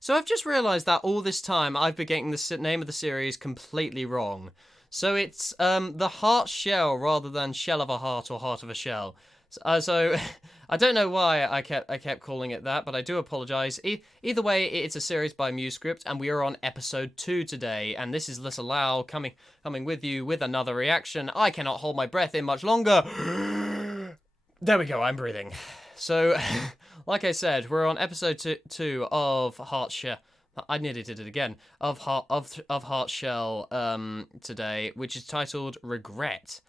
So I've just realised that all this time I've been getting the name of the series completely wrong. So it's the Heart Shell rather than Shell of a Heart or Heart of a Shell. So I don't know why I kept calling it that, but I do apologise. Either way, it's a series by MuseScript, and we are on episode 2 today. And this is Little Lau coming with you with another reaction. I cannot hold my breath in much longer. There we go. I'm breathing. So, like I said, we're on episode two of Heart Shell. I nearly did it again. Of Heart Shell today, which is titled Regret.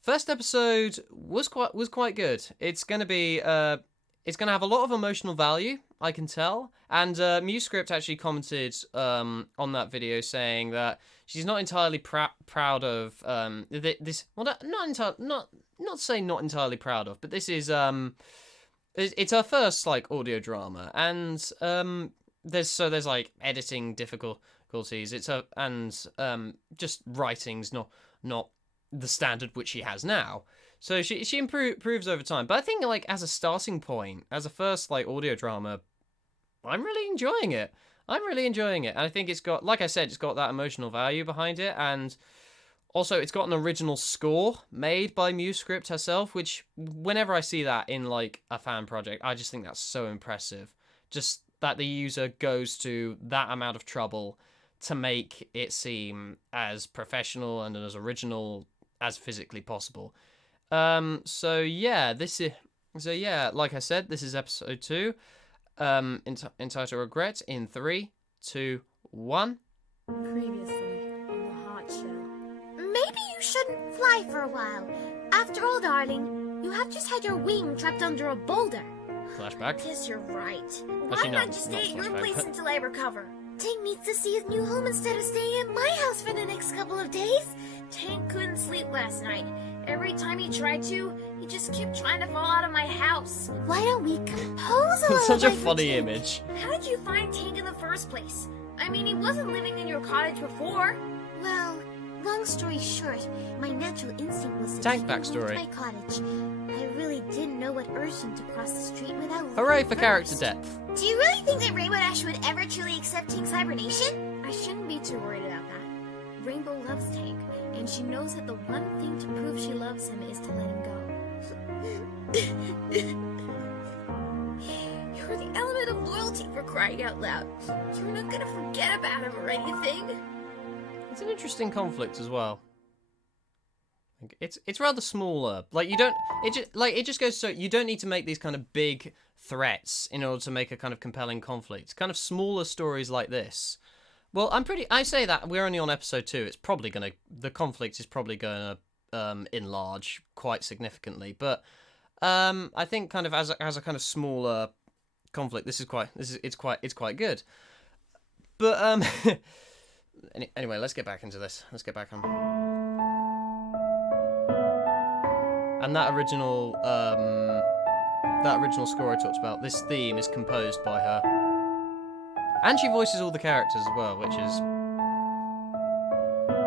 First episode was quite good. It's gonna be it's gonna have a lot of emotional value, I can tell. And MuseScript actually commented on that video saying that she's not entirely proud of this. Well, not saying not entirely proud of, but this is it's her first like audio drama, and there's like editing difficulties. It's her and just writing's not the standard which she has now. So she improves over time. But I think like as a starting point, as a first like audio drama, I'm really enjoying it. And I think it's got, like I said, it's got that emotional value behind it, and also it's got an original score made by MuseScript herself, which whenever I see that in like a fan project, I just think that's so impressive. Just that the user goes to that amount of trouble to make it seem as professional and as original as physically possible. So yeah, like I said, this is episode 2, entitled Regret, in 3, 2, 1. Previously on the Heart Shell. Maybe you shouldn't fly for a while. After all, darling, you have just had your wing trapped under a boulder. Flashback. Guess you're right. Why Actually, no, not just stay at not your flashback, place but- until I recover? Tank needs to see his new home instead of staying at my house for the next couple of days. Tank couldn't sleep last night. Every time he tried to, he just kept trying to fall out of my house. Why don't we compose a It's such a lullaby for funny Tank? image. How did you find Tank in the first place? I mean, he wasn't living in your cottage before. Well, long story short, my natural instinct was to Tank take him backstory. to my cottage. I really didn't know what urged him to cross the street without looking Hooray for first. character depth. Do you really think that Rainbow Dash would ever truly accept Tank's hibernation? I shouldn't be too worried about that. Rainbow loves Tank, and she knows that the one thing to prove she loves him is to let him go. You're the element of loyalty, for crying out loud. You're not gonna forget about him or anything. It's an interesting conflict as well. It's rather smaller. Like you don't. It just goes so you don't need to make these kind of big threats in order to make a kind of compelling conflict. Kind of smaller stories like this. Well, I say that we're only on episode 2. It's probably the conflict is probably gonna enlarge quite significantly. But I think kind of as a kind of smaller conflict, it's quite good. But anyway, let's get back into this. Let's get back on. And that original score I talked about, this theme is composed by her. And she voices all the characters as well, which is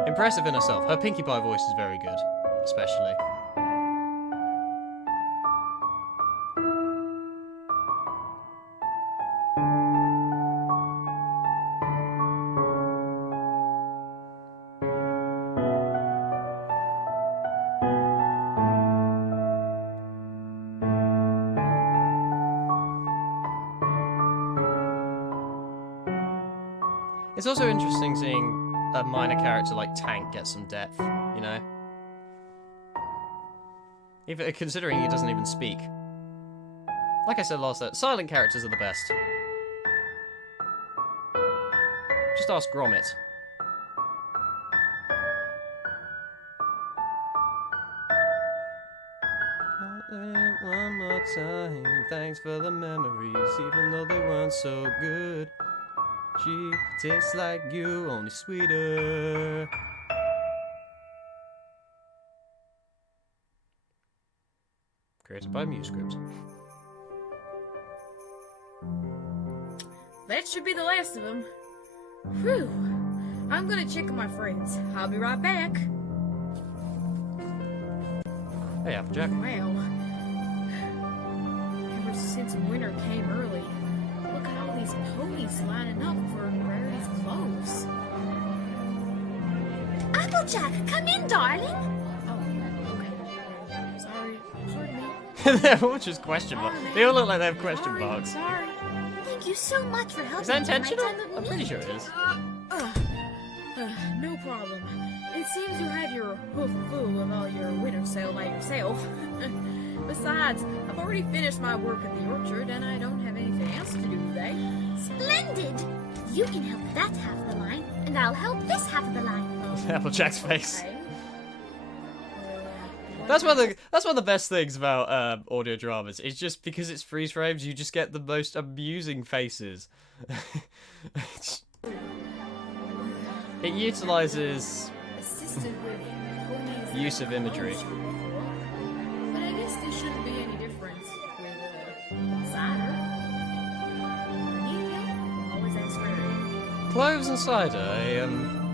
impressive in herself. Her Pinkie Pie voice is very good, especially. It's also interesting seeing a minor character like Tank get some depth, you know? Even considering he doesn't even speak. Like I said last time, silent characters are the best. Just ask Gromit. One more time, thanks for the memories, even though they weren't so good. She tastes like you, only sweeter. Created by MuseScript. That should be the last of them. Whew. I'm gonna check on my friends. I'll be right back. Hey, Applejack. Wow. Ever since winter came early, look at all these ponies lining up for Rarity's clothes. Applejack, come in, darling. Oh, okay. Sorry, mate. They're all just question marks. They all look like they have question marks. Sorry. Thank you so much for helping Is that me in my intentional? time of I'm pretty need. sure it is. No problem. It seems you have your hoof full of all your winter sale by yourself. Besides, I've already finished my work at the orchard, and I don't have anything else to do today. Splendid. You can help that half of the line, and I'll help this half of the line. Applejack's face. Okay. That's one of the best things about audio dramas. It's just because it's freeze frames, you just get the most amusing faces. It utilizes Assisted with ponies use of imagery. But I guess there shouldn't be any difference with cider. Always ask Rarity. Cloves and cider, a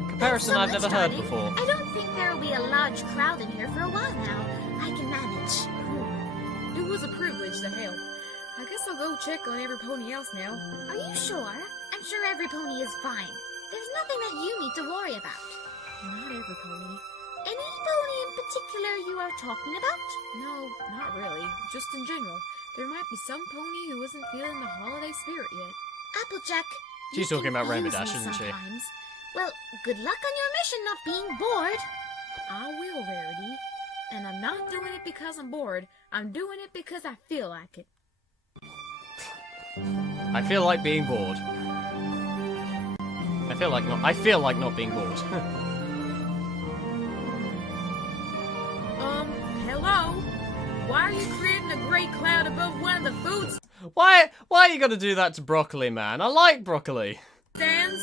comparison I've Thanks never so heard much, before. darling. I don't think there will be a large crowd in here for a while now. I can manage. It was a privilege to help. I guess I'll go check on every pony else now. Are you sure? I'm sure every pony is fine. There's nothing that you need to worry about. Not every pony. Any pony in particular you are talking about? No, not really. Just in general. There might be some pony who isn't feeling the holiday spirit yet. Applejack. She's you talking about Rainbow confuse Dash, me isn't she? sometimes. Well, good luck on your mission not being bored. I will, Rarity. And I'm not doing it because I'm bored. I'm doing it because I feel like it. I feel like being bored. I feel like not being bored. Hello? Why are you creating a great cloud above one of the food Why are you gonna do that to broccoli, man? I like broccoli. stands?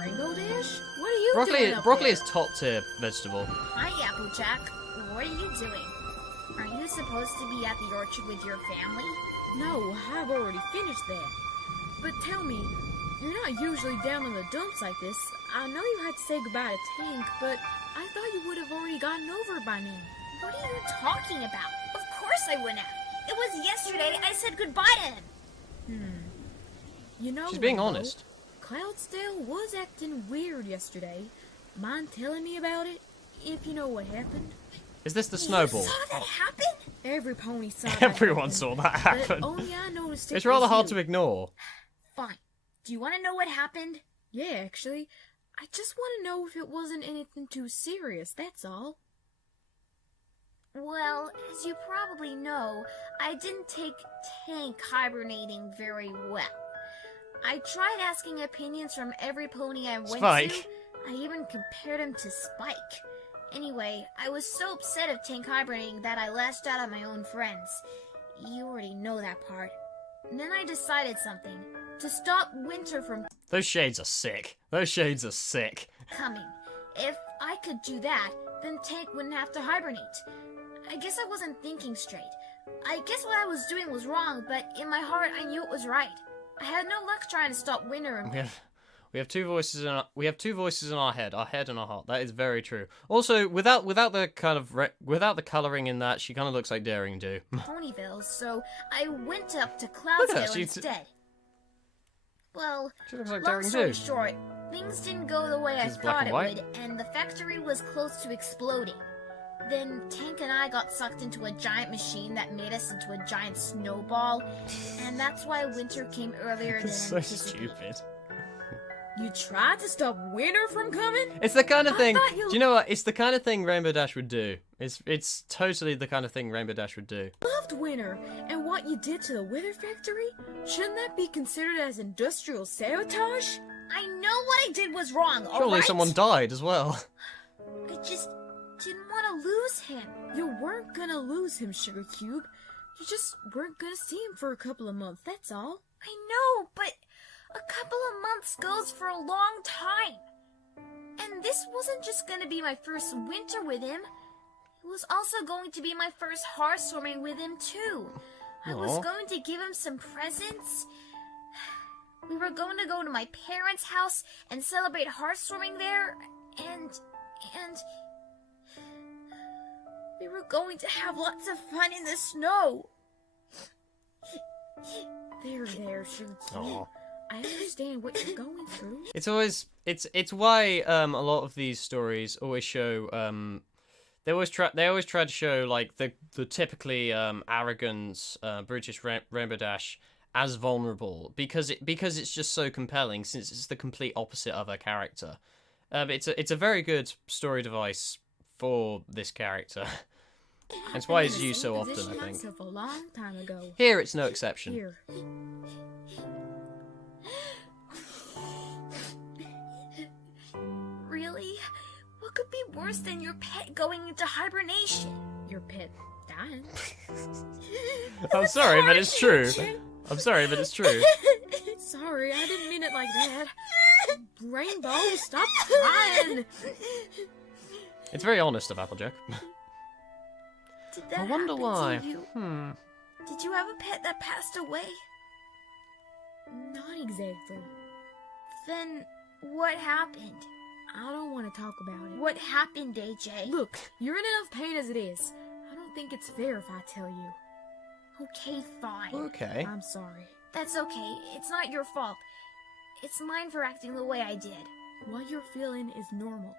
Rainbow Dash? What are you Broccoli doing up broccoli there? is top tier vegetable. Hi, Applejack. What are you doing? Are you supposed to be at the orchard with your family? No, I've already finished that. But tell me, you're not usually down in the dumps like this. I know you had to say goodbye to Tank, but I thought you would have already gotten over it by now. What are you talking about? Of course I wouldn't have. It was yesterday I said goodbye to him. You know, She's being Rainbow, honest. Cloudsdale was acting weird yesterday. Mind telling me about it, if you know what happened? Is this the You snowball? saw that happen? Every pony saw that Everyone happen, saw that but happen. only I noticed it. It's rather was hard you. to ignore. Fine. Do you want to know what happened? Yeah, actually, I just want to know if it wasn't anything too serious, that's all. Well, as you probably know, I didn't take Tank hibernating very well. I tried asking opinions from every pony I went Spike. to. I even compared him to Spike. Anyway, I was so upset of Tank hibernating that I lashed out at my own friends. You already know that part. And then I decided something. To stop Winter from Those shades are sick. Those shades are sick. coming. If I could do that, then Tank wouldn't have to hibernate. I guess I wasn't thinking straight. I guess what I was doing was wrong, but in my heart I knew it was right. I had no luck trying to stop Winter and We have two voices in our head and our heart. That is very true. Also, without the kind of without the coloring in that, she kind of looks like Daring Do. Ponyville, so I went up to Look at her, Cloudsdale she's- instead. Well, She looks like long Daring story Do. short, things didn't go the way I She's black thought and it white? would, and the factory was close to exploding. Then Tank and I got sucked into a giant machine that made us into a giant snowball, and that's why Winter came earlier than It's so anticipated. stupid. You tried to stop Winter from coming? It's the kind of I thing. thought Do you- you know what? It's the kind of thing Rainbow Dash would do. It's totally the kind of thing Rainbow Dash would do. Loved Winter, and what you did to the Wither Factory? Shouldn't that be considered as industrial sabotage? I know what I did was wrong, Surely alright? someone died as well. I just didn't want to lose him. You weren't gonna lose him, Sugar Cube. You just weren't gonna see him for a couple of months, that's all. I know, but a couple of months goes for a long time. And this wasn't just going to be my first winter with him. It was also going to be my first hearthswarming with him, too. I was Aw. going to give him some presents. We were going to go to my parents' house and celebrate hearthswarming there. And we were going to have lots of fun in the snow. There, Shoots. Aw. I understand what you're going through. It's why a lot of these stories always show they always try to show like the typically arrogant British Rainbow Dash as vulnerable because it's just so compelling since it's the complete opposite of her character. It's a very good story device for this character. That's why it's used so often, I think. Myself a long time ago. Here it's no exception. Here. Really? What could be worse than your pet going into hibernation? Your pet dying. I'm sorry, but it's true. I'm sorry, but it's true. Sorry, I didn't mean it like that. Rainbow, stop crying. It's very honest of Applejack. Did that I wonder happen why. to you? Did you have a pet that passed away? Not exactly. Then what happened? I don't want to talk about it. What happened, AJ? Look, you're in enough pain as it is. I don't think it's fair if I tell you. Okay, fine. Okay. I'm sorry. That's okay. It's not your fault. It's mine for acting the way I did. What you're feeling is normal.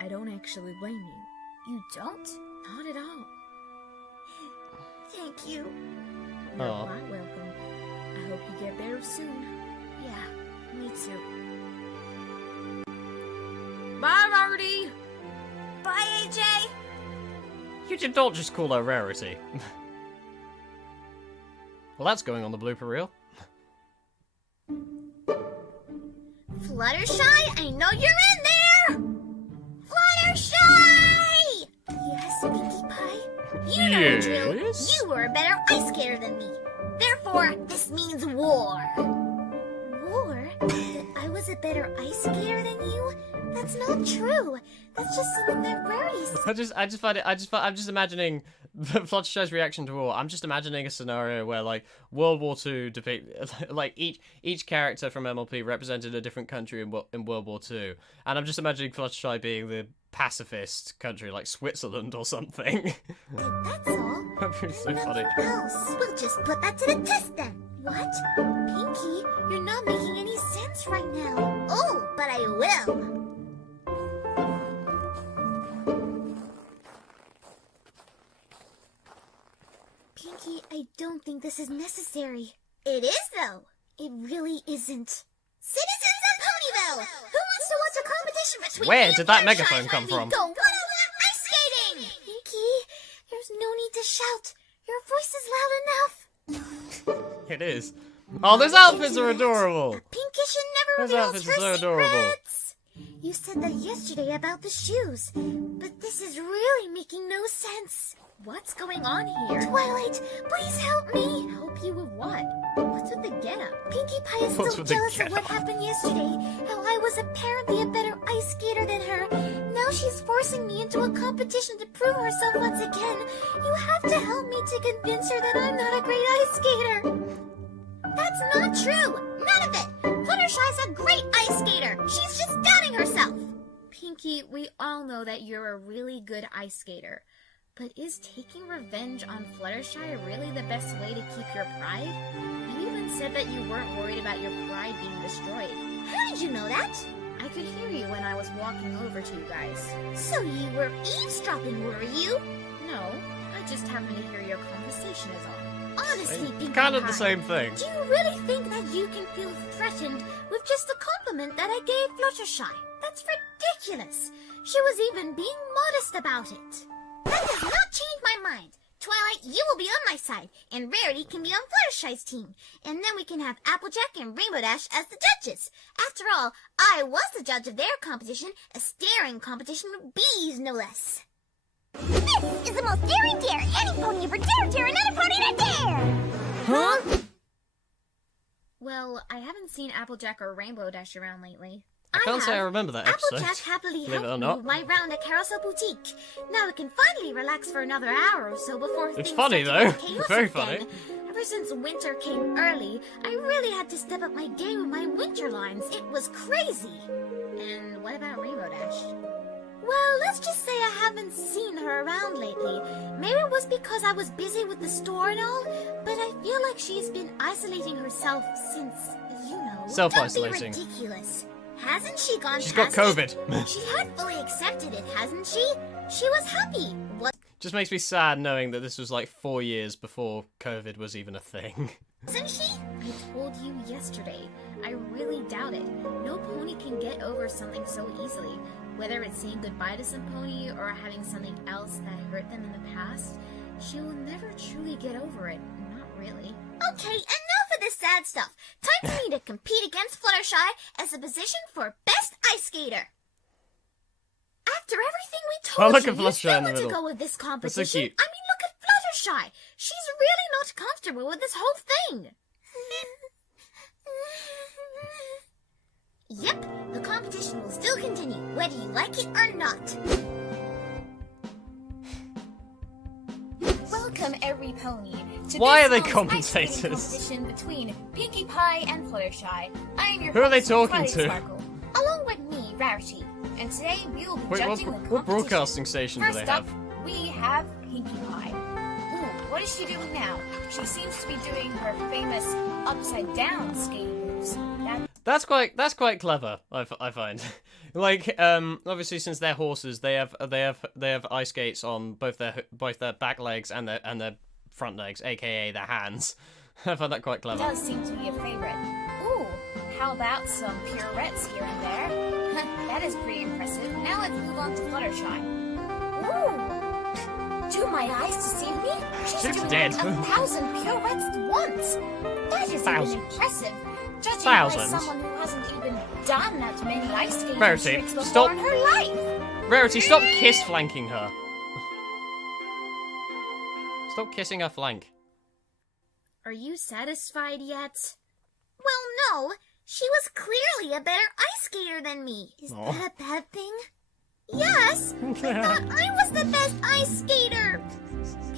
I don't actually blame you. You don't? Not at all. Thank you. You're Aw. quite welcome. I hope you get better soon. Yeah, me too. Bye, Rarity! Bye, AJ! You don't just call her Rarity. Well, that's going on the blooper reel. Fluttershy, I know you're in there! Fluttershy! Yes, Pinkie Pie? You know the drill. Yes? You were a better ice skater than me. Therefore, this means war. War? That I was a better ice skater than you? That's not true. That's just something that Rarity said. I'm just imagining Fluttershy's reaction to war. I'm just imagining a scenario where like World War II like each character from MLP represented a different country in World War II, and I'm just imagining Fluttershy being the pacifist country like Switzerland or something. That's all. That'd be so funny. Nothing else. We'll just put that to the test then. What? Pinkie, you're not making any sense right now. Oh, but I will. Pinkie, I don't think this is necessary. It is, though. It really isn't. Citizens of Ponyville! Who wants to watch a competition between Where me did and that Fluttershy megaphone come when we from? Go ice skating! Pinkie, there's no need to shout. Your voice is loud enough. It is. Oh, those outfits are adorable. Pinkie should never Those reveals outfits her are so adorable. secrets. You said that yesterday about the shoes, but this is really making no sense. What's going on here? Twilight, please help me. Help you with what? What's with the getup? Pinkie Pie is What's still with the jealous of getup? what happened yesterday, how I was apparently a better ice skater than her. Now she's forcing me into a competition to prove herself once again. You have to help me to convince her that I'm not a great ice skater. That's not true. None of it. Fluttershy's a great ice skater. She's just doubting herself. Pinkie, we all know that you're a really good ice skater. But is taking revenge on Fluttershy really the best way to keep your pride? You even said that you weren't worried about your pride being destroyed. How did you know that? I could hear you when I was walking over to you guys. So you were eavesdropping, were you? No, I just happened to hear your conversation is on. Honestly, Pinkie Kind of the Pie, same thing. do you really think that you can feel threatened with just a compliment that I gave Fluttershy? That's ridiculous. She was even being modest about it. That does not change my mind. Twilight, you will be on my side, and Rarity can be on Fluttershy's team. And then we can have Applejack and Rainbow Dash as the judges. After all, I was the judge of their competition, a staring competition with bees, no less. This is the most daring dare any pony ever dare another pony to dare! Huh? Well, I haven't seen Applejack or Rainbow Dash around lately. I can't say I have. remember that episode. Applejack happily Believe it or helped me not. with my round at Carousel Boutique. Now we can finally relax for another hour or so before things funny, start to though. get chaotic Very again. funny. Ever since winter came early, I really had to step up my game with my winter lines. It was crazy. And what about Rainbow Dash? Well, let's just say I haven't seen her around lately. Maybe it was because I was busy with the store and all, but I feel like she's been isolating herself since, you know. Self-isolating. Don't be ridiculous. Hasn't she gone She's got past it? COVID. She had fully accepted it, hasn't she? She was happy. Just makes me sad knowing that this was like 4 years before COVID was even a thing. Wasn't she? I told you yesterday. I really doubt it. No pony can get over something so easily. Whether it's saying goodbye to some pony or having something else that hurt them in the past, she will never truly get over it. Not really. Okay, enough of this sad stuff. Time for me to compete against Fluttershy as a position for Best Ice Skater. After everything we Oh, told look you, at you Fluttershy still in the want to middle. go with this That's so competition? cute. I mean, look at Fluttershy. She's really not comfortable with this whole thing. Yep, the competition will still continue, whether you like it or not. Welcome, every pony, to Why this are they month's ice skating commentators? competition between Pinkie Pie and Fluttershy. I am your Who are they host, talking Twilight to? Sparkle, along with me, Rarity. And today we will be Wait, judging the what competition. broadcasting station do First they up, have? we have Pinkie Pie. Ooh, what is she doing now? She seems to be doing her famous upside down skating moves. That's quite clever. I find, like, obviously since they're horses, they have ice skates on both their back legs and their front legs, aka their hands. I find that quite clever. Does seem to be a favorite. Ooh, how about some pirouettes here and there? That is pretty impressive. Now let's move on to Fluttershy. Ooh, do my eyes deceive me? She's She's doing dead. like 1,000 pirouettes at once. That is even 1,000. impressive. Judging 1,000. by someone who hasn't even done that many ice skating Rarity, tricks before stop. in her life. Rarity, stop kiss flanking her. Stop kissing her flank. Are you satisfied yet? Well, no. She was clearly a better ice skater than me. Is Aw. that a bad thing? Yes! I thought I was the best ice skater!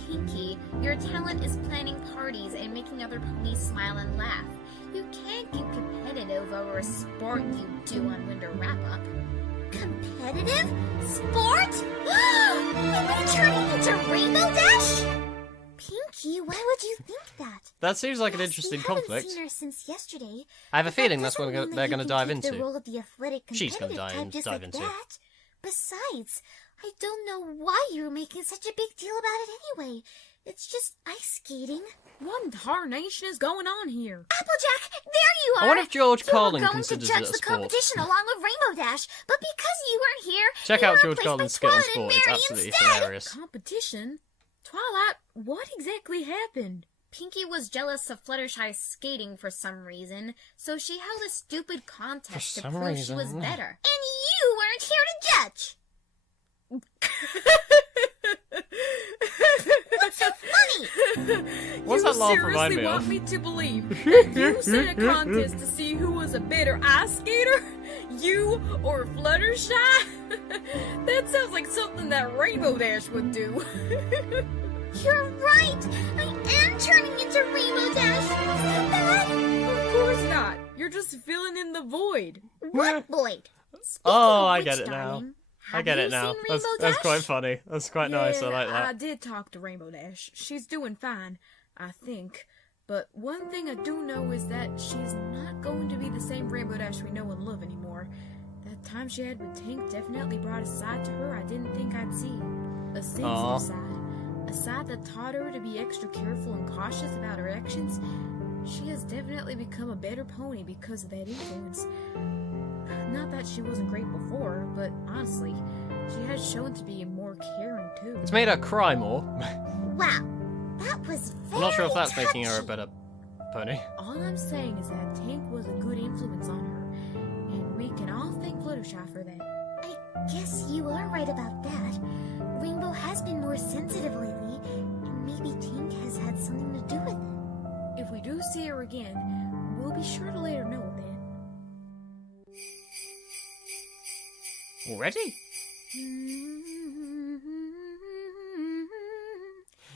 Pinkie, your talent is planning parties and making other ponies smile and laugh. You can't get competitive over a sport you do on Winter Wrap-Up. Competitive? Sport? Am I turning into Rainbow Dash? Pinkie, why would you think that? That seems like an Yes, interesting we haven't conflict. seen her since yesterday. I have a But that feeling that's what doesn't mean they're that going to you dive can take into. The role of the athletic She's gonna competitive type just dive like into. that. Besides, I don't know why you're making such a big deal about it anyway. It's just ice skating. What in tarnation is going on here? Applejack, there you are. I wonder if George You were Carlin going considers to it judge a the sport. competition along with Rainbow Dash, but because you weren't here, Check you out were George replaced by Carlin's skit on Twilight and sport. It's Mary absolutely instead. hilarious. Competition? Twilight, what exactly happened? Pinkie was jealous of Fluttershy's skating for some reason, so she held a stupid contest to some prove she was reason. better. And you weren't here to judge! What's so funny? What's that laugh remind me You seriously want of? me to believe that you set a contest to see who was a better ice skater? You or Fluttershy? That sounds like something that Rainbow Dash would do. You're right! I am turning into Rainbow Dash! Is that bad? Of course not. You're just filling in the void. What, Boyd? Oh, I Speaking get of it which, now. darling, I have get you it now. seen That's Rainbow quite Dash? funny. That's quite nice. I like I that. did talk to Rainbow Dash. She's doing fine, I think. But one thing I do know is that she's not going to be the same Rainbow Dash we know and love anymore. That time she had with Tink definitely brought a side to her I didn't think I'd see. A sensitive Aw. side. A side that taught her to be extra careful and cautious about her actions. She has definitely become a better pony because of that influence. Not that she wasn't great before, but honestly, she has shown to be more caring too. It's made her cry more. Wow, that was very I'm not sure if that's touchy. making her a better pony. All I'm saying is that Tink was a good influence on her, and we can all thank Fluttershy for that. I guess you are right about that. Rainbow has been more sensitive lately, and maybe Tink has had something to do with it. If we do see her again, we'll be sure to let her know that. Already?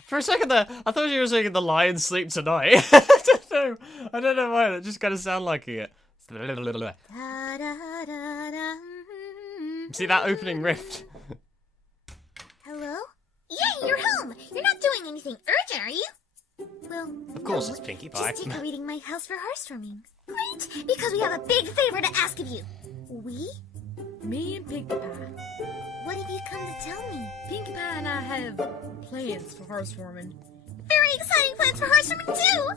For a second there, I thought you were singing "The Lions Sleep Tonight." I don't know why. That just kind of sound like it. Da, da, da, da. See that opening riff? Yay, you're home! You're not doing anything urgent, are you? Well, Of course no, it's Pinkie Pie. just decorating my house for heartwarming. Great, because we have a big favor to ask of you. We? Me and Pinkie Pie. What have you come to tell me? Pinkie Pie and I have plans for housewarming. Very exciting plans for heartwarming too!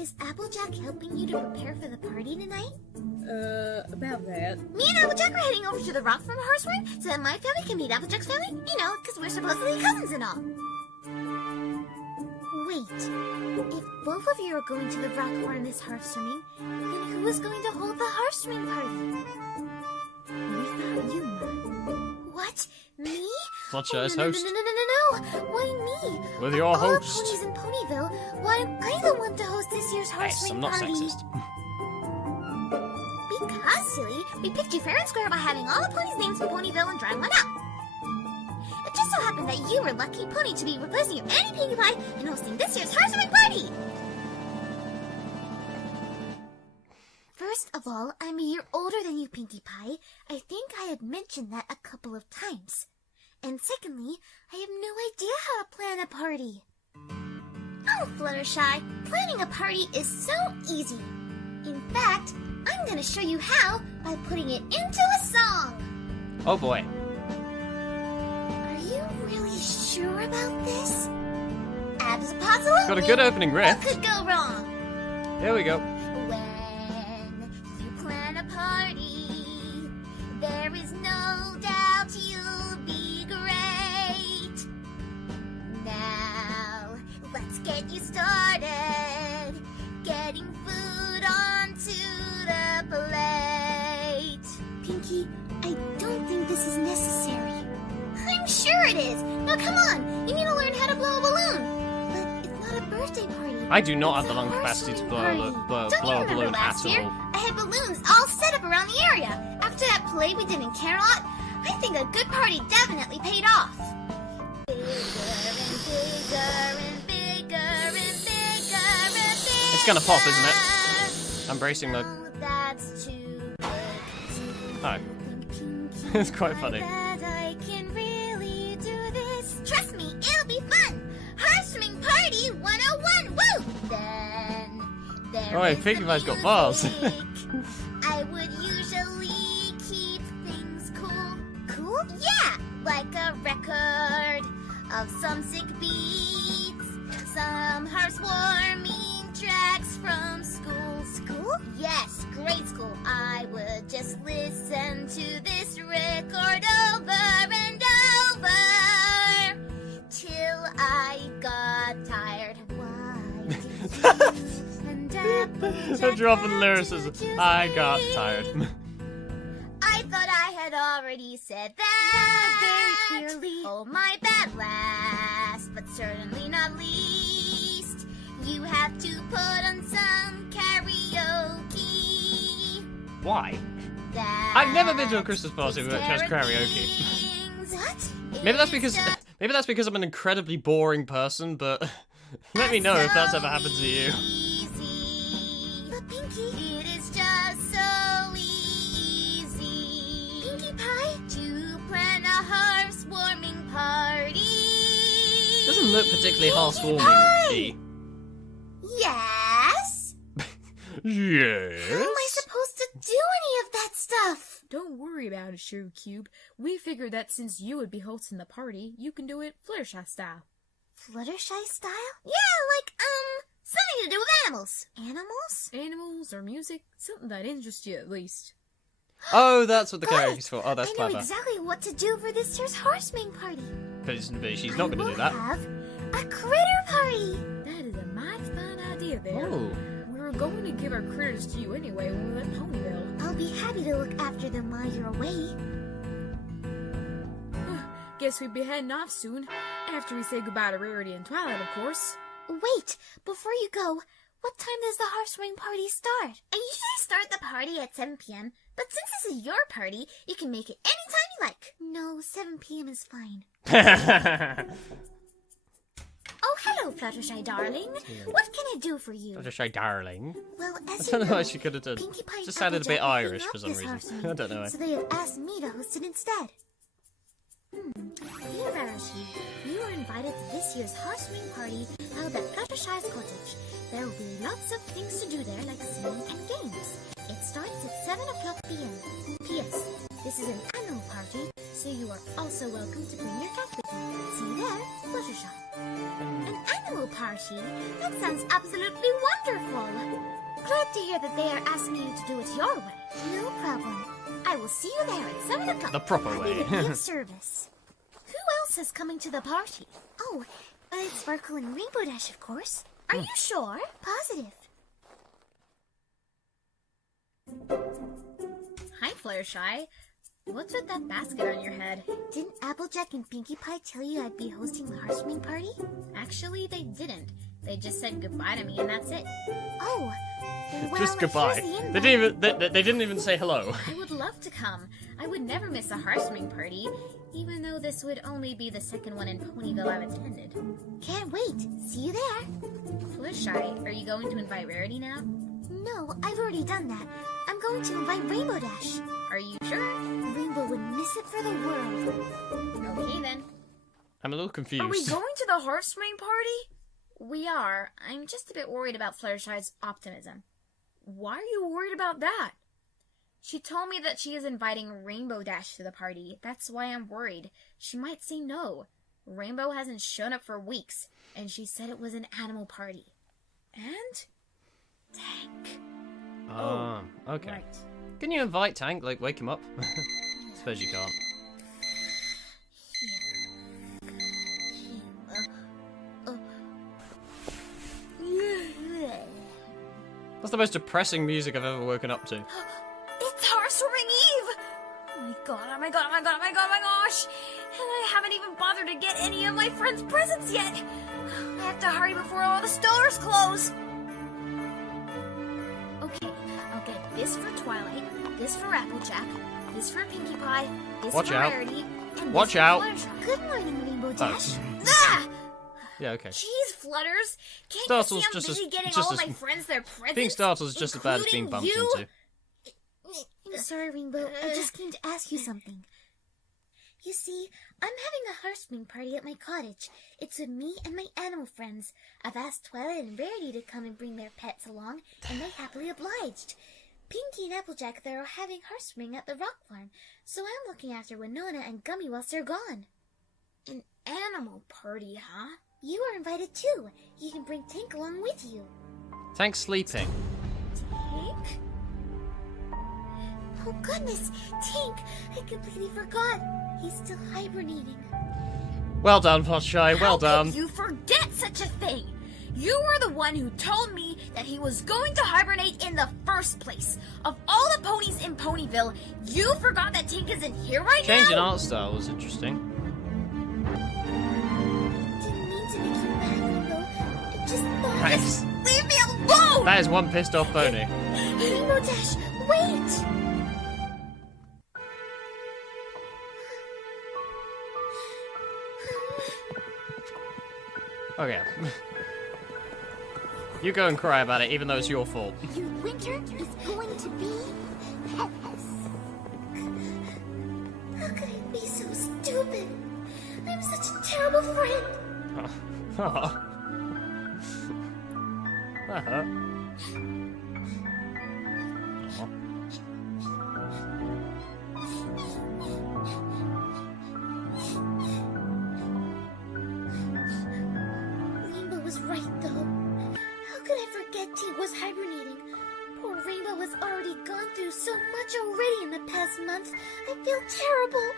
Is Applejack helping you to prepare for the party tonight? About that. Me and Applejack are heading over to the rock from Hearthstone so that my family can meet Applejack's family. You know, because we're supposedly cousins and all. Wait, if both of you are going to the rock for this hearthswimming, then who is going to hold the hearthswimming party? We thought you might. What? Me? Fluttershy as no, host. No. Why me? With your All the host. ponies in Ponyville, why am I the one to host this year's Yes, hearthswimming I'm not party? sexist. Because, silly, we picked you fair and square by having all the ponies' names from Ponyville and drawing one out. It just so happened that you were lucky pony to be replacing your Annie Pinkie Pie and hosting this year's hearthswimming party. First of all, I'm a year older than you, Pinkie Pie. I think I had mentioned that a couple of times. And secondly, I have no idea how to plan a party. Oh, Fluttershy, planning a party is so easy. In fact, I'm gonna show you how by putting it into a song. Oh boy. Are you really sure about this? Absolutely. Got a good opening What riff. could go wrong? Here we go. When you plan a party, there is no doubt you'll be great. Now, let's get you started. Getting food onto the plate. Pinkie, I don't think this is necessary. I'm sure it is. Now come on, you need to learn how to blow a balloon. But it's not a birthday party. I do not have It's the a lung capacity to hearthswimming blow party. a Don't you remember balloon last at year? all. I had balloons all set up around the area. After that play we did in Camelot, I think a good party definitely paid off. Bigger and bigger and bigger and bigger and bigger. It's gonna pop, isn't it? I'm bracing mode. Oh, that's too big to Oh. think, It's quite funny. that I can really do this. Trust me, it'll be fun. Hearthswimming Party 101, woo! Then there Oh, is Pinkie the Pie's got bars. music. I would usually keep things cool. Cool? Yeah, like a record of some sick beats, some heartwarming tracks from school. School? Yes, grade school. I would just listen to this record over and over till I got tired. Why did The drop in lyricism. I got tired. I thought I had already said that very clearly. Oh, my bad. Last, but certainly not least, you have to put on some karaoke. Why? I've never been to a Christmas party which has karaoke. What? Maybe that's because I'm an incredibly boring person, but let me know if that's ever happened to you. Easy. But Pinkie, it is just so easy. Pinkie Pie, to plan a hearthwarming party. Doesn't look particularly heartwarming. Yes? Yes. How am I supposed to do any of that stuff? Don't worry about it, Sugar Cube. We figured that since you would be hosting the party, you can do it Fluttershy style. Fluttershy style? Yeah, like, something to do with animals. Animals? Animals or music, something that interests you at least. Oh, that's what the Got karaoke's for. Oh, that's I know clever. exactly what to do for this year's hearthswimming party. But she's not going to do I that. will have a critter party. That is a mighty fine idea there. Oh. We were going to give our critters to you anyway when we left Ponyville. I'll be happy to look after them while you're away. Guess we'd be heading off soon, after we say goodbye to Rarity and Twilight, of course. Wait, before you go, what time does the hearthswimming party start? I usually start the party at 7 p.m., but since this is your party, you can make it anytime you like. No, 7 p.m. is fine. Oh, hello, Fluttershy darling. What can I do for you? Fluttershy darling. Well, I as you don't know know, what she could have done. Pinkie Pie and Just sounded a bit Applejack are Irish picking for up some this reason. hearthswimming, I don't know. So they have asked me to host it instead. Dear Rarashi, you are invited to this year's Heartstring party held at Fluttershy's cottage. There will be lots of things to do there, like singing and games. It starts at 7 o'clock p.m. P.S. This is an annual party, so you are also welcome to bring your cat with you. See you there, Fluttershy. An annual party? That sounds absolutely wonderful. Glad to hear that they are asking you to do it your way. No problem. I will see you there at 7 o'clock. The proper way. Happy to be of service. Who else is coming to the party? Oh, it's Sparkle and Rainbow Dash, of course. Are you sure? Positive. Hi, Fluttershy. What's with that basket on your head? Didn't Applejack and Pinkie Pie tell you I'd be hosting the Heartstring party? Actually, they didn't. They just said goodbye to me and that's it. Oh, well, Just goodbye. here's the They didn't even say hello. I would love to come. I would never miss a Heartstring party, even though this would only be the second one in Ponyville I've attended. Can't wait. See you there. Fluttershy, are you going to invite Rarity now? No, I've already done that. I'm going to invite Rainbow Dash. Are you sure? Rainbow would miss it for the world. Okay then. I'm a little confused. Are we going to the Heartstring party? We are. I'm just a bit worried about Fluttershy's optimism. Why are you worried about that? She told me that she is inviting Rainbow Dash to the party. That's why I'm worried. She might say no. Rainbow hasn't shown up for weeks, and she said it was an animal party. And? Tank. Ah, okay. Right. Can you invite Tank? Like, wake him up? Suppose you can't. That's the most depressing music I've ever woken up to. It's Heartstring Eve! Oh my god, oh my god, oh my god, oh my god, oh my gosh! And I haven't even bothered to get any of my friends' presents yet! I have to hurry before all the stores close! Okay, I'll get this for Twilight, this for Applejack, this for Pinkie Pie, this Watch for out. Rarity, and Watch this out. for Fluttershy. Good morning, Rainbow Dash. Ah! Yeah, okay. Jeez, Flutters! Can't Startle's you see I'm just as- busy getting just all as- my friends their presents? Being startled is just as bad as being including bumped you? into. I'm sorry, Rainbow. I just came to ask you something. You see, I'm having a Heartstring party at my cottage. It's with me and my animal friends. I've asked Twilight and Rarity to come and bring their pets along, and they happily obliged. Pinkie and Applejack, they're having Heartstring at the rock farm, so I'm looking after Winona and Gummy whilst they're gone. An animal party, huh? You are invited too. You can bring Tink along with you. Tank's sleeping. Tink? Oh goodness, Tink! I completely forgot. He's still hibernating. Well done, Fluttershy. Well How done. could you forget such a thing? You were the one who told me that he was going to hibernate in the first place. Of all the ponies in Ponyville, you forgot that Tink isn't here right Change in now? art style was interesting. Didn't mean to make you mad, Rainbow. I just thought. Nice. Leave me alone! That is one pissed off pony. Rainbow Dash, wait! Okay. You go and cry about it, even though it's your fault. Your winter is going to be petless. How could I be so stupid? I'm such a terrible friend. Oh. That hurt. Aw. Rainbow was right, though. How could I forget Tink was hibernating? Poor Rainbow has already gone through so much already in the past month. I feel terrible.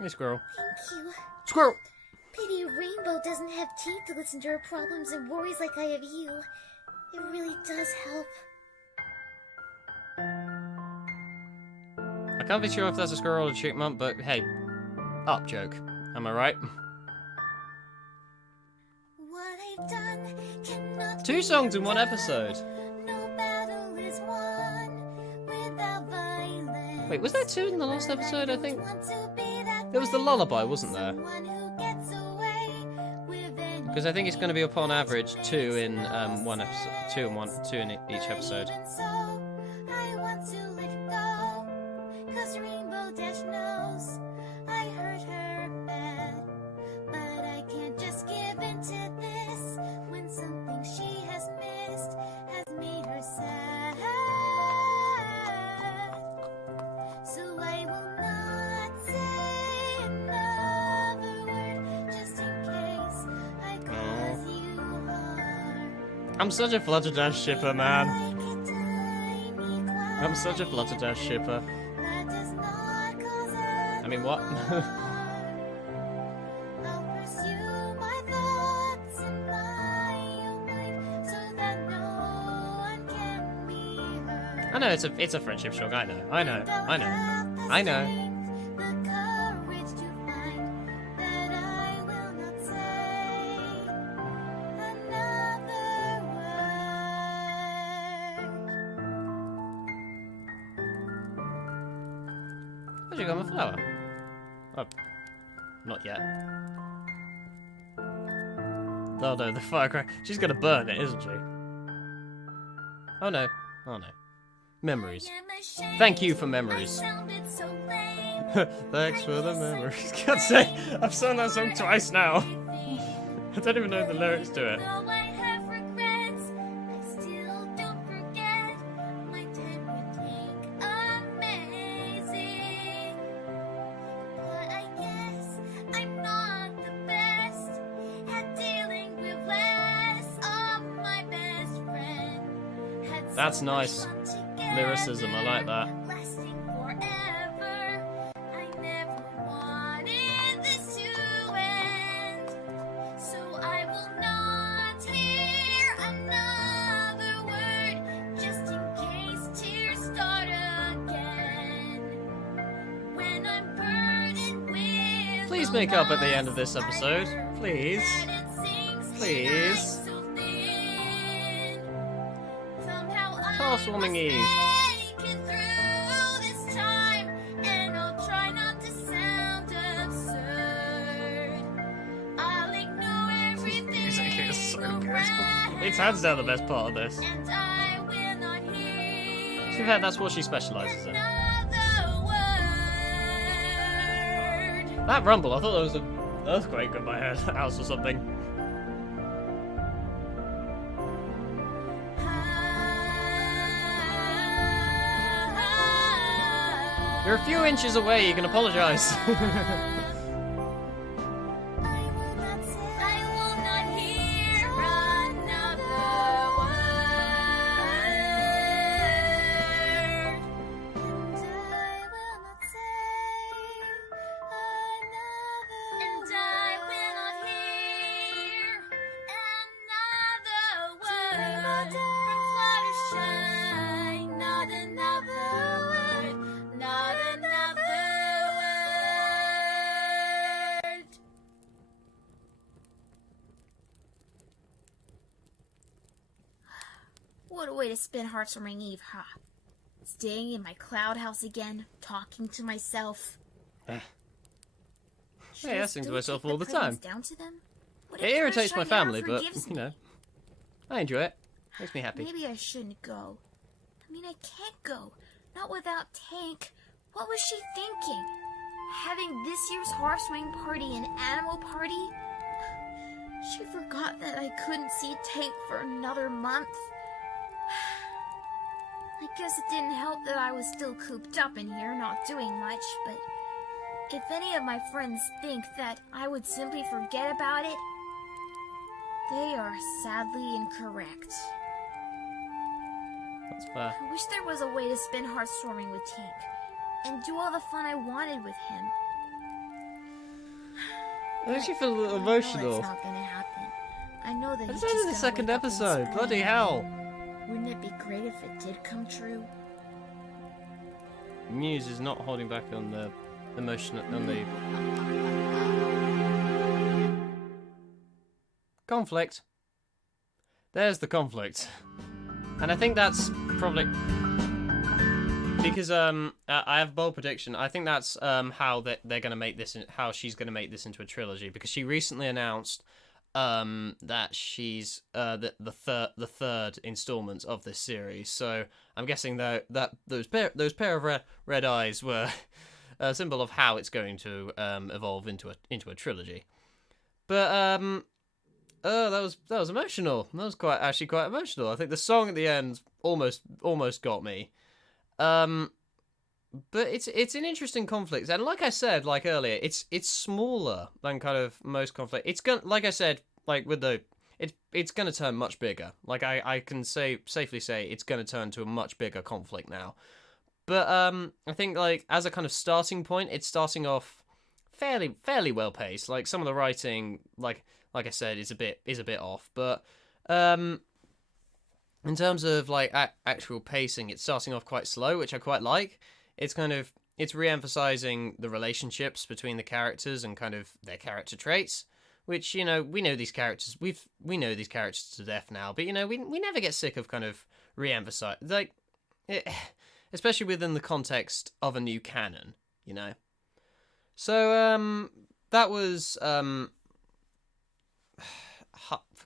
Hey, squirrel. Thank you. Squirrel! Pity Rainbow doesn't have Tink to listen to her problems and worries like I have you. It really does help. I can't be sure if that's a squirrel or a chipmunk, but hey, up joke. Am I right? What I've done cannot Two be songs in one undone. episode. No battle is won without violence. Wait, was there two in the last episode, I think? Want to be that There was the lullaby, wasn't there? someone who gets away with any Because I think it's going to be upon average two in one episode, two in each episode. Even so, I want to let go, 'cause Rainbow Dash knows I'm such a Flutterdash shipper, man. like a tiny cloud I'm such a Flutterdash shipper. that does not cause I mean, what? I'll pursue my thoughts in my own mind so that no one can be heard. I know it's a friendship show. I know. I know. I know. I know. The courage to find that I will not say another word. Where'd you go, my flower? Oh, not yet. Oh no, the firecracker. She's gonna burn it, isn't she? Oh no. Oh no. Memories. Thank you for memories. Thanks for the memories. God's sake, I've sung that song twice now. I don't even know the lyrics to it. Though I have regrets, I still don't forget. My time would take amazing. But I guess I'm not the best at dealing with less. My best friend had That's so nice. much fun together, Lyricism, I like that. lasting forever. I never wanted this to end. So I will not hear another word, just in case tears start again. When I'm burdened with Please the make up at the end of loss this episode. I Please. heard that it sinks Please. tonight so thin. Somehow Heartwarming Eve. making through this time, and I'll try not to sound absurd. I'll ignore everything. Music is so good. around, It's hands down the best part of this. and I will not hear To be fair, that's what she specialises in. another word. That rumble, I thought there was an earthquake in my house or something. You're a few inches away, you can apologise. I will not hear another word. And I will not hear another word from Fluttershy. Not another word. Not another word. What a way to spend Heartwarming Eve, huh? Staying in my cloud house again, talking to myself. Should Hey, I I sing to still myself take all the presents time. Down to them? What It if irritates my Fluttershy never family, but, forgives you me? know, I enjoy it. Makes me happy. Maybe I shouldn't go. I mean, I can't go. Not without Tank. What was she thinking? Having this year's Hearthstone party an animal party? She forgot that I couldn't see Tank for another month. I guess it didn't help that I was still cooped up in here, not doing much, but if any of my friends think that I would simply forget about it, they are sadly incorrect. That's fair. I wish there was a way to spend Heartstorming with Tank and do all the fun I wanted with him. It makes you feel a little I know emotional. that's not gonna happen. I know that It's he's only just the gonna second wake up and episode. spoil Bloody me. hell. Wouldn't it be great if it did come true? Muse is not holding back on the emotion, on the conflict. There's the conflict, and I think that's probably because I have a bold prediction. I think that's how they're gonna make this, how she's gonna make this into a trilogy, because she recently announced that she's the third installment of this series. So I'm guessing that those pair of red eyes were a symbol of how it's going to evolve into a trilogy. But that was emotional. That was actually quite emotional. I think the song at the end almost got me. But it's an interesting conflict, and like I said, earlier, it's smaller than kind of most conflict. It's gonna, like I said, like with the it's going to turn much bigger. Like I can safely say it's going to turn to a much bigger conflict now. But I think like as a kind of starting point, it's starting off fairly well paced. Like some of the writing, like I said, is a bit off. But in terms of like actual pacing, it's starting off quite slow, which I quite like. It's re-emphasizing the relationships between the characters and kind of their character traits, which, you know, we know these characters to death now, but, you know, we never get sick of kind of re-emphasize, like, especially within the context of a new canon, you know. So that was for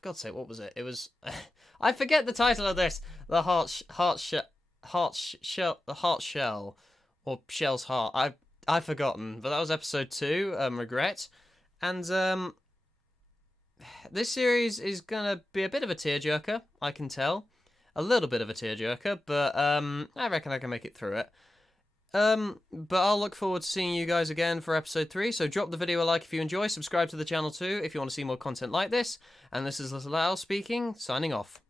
God's sake, what was it? It was I forget the title of this. The heart shell. Or Shell's Heart. I've forgotten, but that was episode 2, Regret. And this series is gonna be a bit of a tearjerker, I can tell. A little bit of a tearjerker, but I reckon I can make it through it. But I'll look forward to seeing you guys again for episode 3, so drop the video a like if you enjoy, subscribe to the channel too if you want to see more content like this, and this is Little Al speaking, signing off.